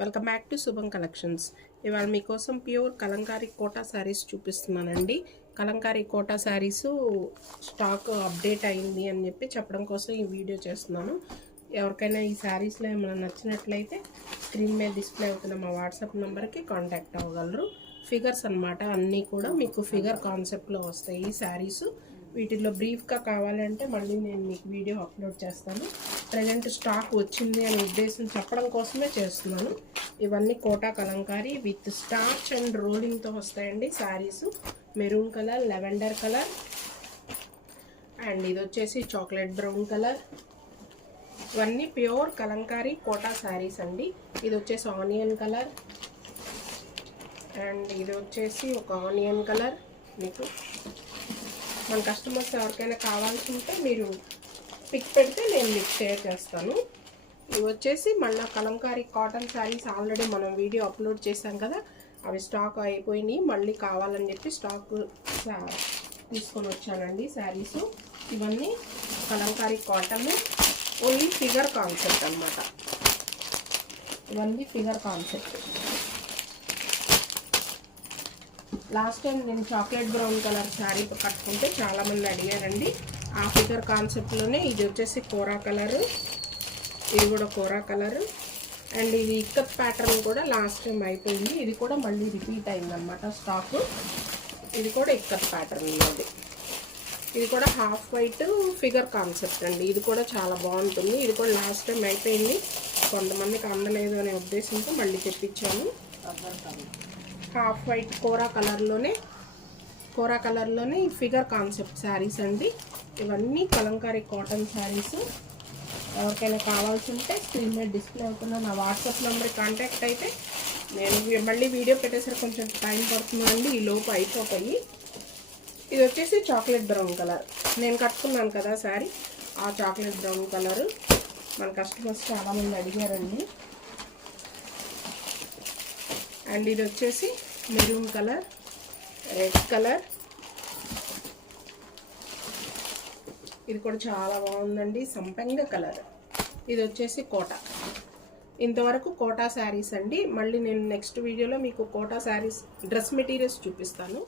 Welcome back to Shubham collections. ఇవాళ మీకోసం pure Kalamkari Kota sarees చూపిస్తున్నానండి. కలంకారీ కోటా శారీస్ స్టాక్ అప్డేట్ అయింది అని చెప్పడం కోసం ఈ వీడియో చేస్తున్నాను. ఎవరికైనా ఈ శారీస్లో ఏమైనా నచ్చినట్లయితే స్క్రీన్ మీద డిస్ప్లే అవుతున్న మా వాట్సాప్ నెంబర్కి కాంటాక్ట్ అవ్వగలరు. ఫిగర్స్ అన్నమాట, అన్నీ కూడా మీకు ఫిగర్ కాన్సెప్ట్లో వస్తాయి ఈ శారీస్. వీటిల్లో బ్రీఫ్గా కావాలంటే మళ్ళీ నేను మీకు వీడియో అప్లోడ్ చేస్తాను. ప్రజెంట్ స్టాక్ వచ్చింది అనే ఉద్దేశం చెప్పడం కోసమే చేస్తున్నాను. ఇవన్నీ Kota Kalamkari with starch and రోలింగ్తో వస్తాయండి saris. Maroon colour, lavender colour and ఇది వచ్చేసి చాక్లెట్ బ్రౌన్ కలర్. ఇవన్నీ ప్యూర్ కలంకారీ కోటా శారీస్ అండి. ఇది వచ్చేసి ఆనియన్ కలర్ అండ్ ఇది వచ్చేసి ఒక ఆనియన్ కలర్. మీకు మన కస్టమర్స్ ఎవరికైనా కావాల్సి ఉంటే మీరు పిక్ పెడితే నేను మీకు షేర్ చేస్తాను. ఇవి వచ్చేసి మళ్ళీ కలంకారీ కాటన్ శారీస్ ఆల్రెడీ మనం వీడియో అప్లోడ్ చేశాం కదా, అవి స్టాక్ అయిపోయినాయి. మళ్ళీ కావాలని చెప్పి స్టాక్ తీసుకొని వచ్చానండి శారీస్. ఇవన్నీ Kalamkari cotton, only figure concept అన్నమాట. ఇవన్నీ ఫిగర్ కాన్సెప్ట్. లాస్ట్ టైం నేను చాక్లెట్ బ్రౌన్ కలర్ శారీ కట్టుకుంటే చాలామంది అడిగారండి. ఆ ఫిగర్ కాన్సెప్ట్లోనే ఇది వచ్చేసి కోరా కలరు, ఇది కూడా కోరా కలరు అండ్ ఇది ఇక్కత్ ప్యాటర్న్ కూడా లాస్ట్ టైం అయిపోయింది. ఇది కూడా మళ్ళీ రిపీట్ అయిందనమాట స్టాకు. ఇది కూడా ఇక్కత్ ప్యాటర్న్ ఉంది. ఇది కూడా హాఫ్ వైట్ ఫిగర్ కాన్సెప్ట్ అండి. ఇది కూడా చాలా బాగుంటుంది. ఇది కూడా లాస్ట్ టైం అయిపోయింది, కొంతమందికి అందలేదు అనే ఉద్దేశంతో మళ్ళీ తెప్పించాను. హాఫ్ వైట్ కోరా కలర్లోనే ఫిగర్ కాన్సెప్ట్ శారీస్ అండి. ఇవన్నీ కలంకారీ కాటన్ శారీస్. ఎవరికైనా కావాల్సి ఉంటే స్క్రీన్ మీద డిస్ప్లే అవుతున్న నా వాట్సాప్ నెంబర్ కాంటాక్ట్ అయితే నేను మళ్ళీ వీడియో పెట్టేసరికి కొంచెం టైం పడుతుందండి, ఈ లోపు అయిపోతాయి. ఇది వచ్చేసి చాక్లెట్ బ్రౌన్ కలర్. నేను కట్టుకున్నాను కదా శారీ, ఆ చాక్లెట్ బ్రౌన్ కలరు మన కస్టమర్స్ చాలామంది అడిగారండి. అండ్ ఇది వచ్చేసి మెరూన్ కలర్, రెడ్ కలర్. ఇది కూడా చాలా బాగుందండి, సంపెంగ కలర్. ఇది వచ్చేసి కోటా. ఇంతవరకు కోటా శారీస్ అండి. మళ్ళీ నేను నెక్స్ట్ వీడియోలో మీకు కోటా శారీస్ డ్రెస్ మెటీరియల్స్ చూపిస్తాను.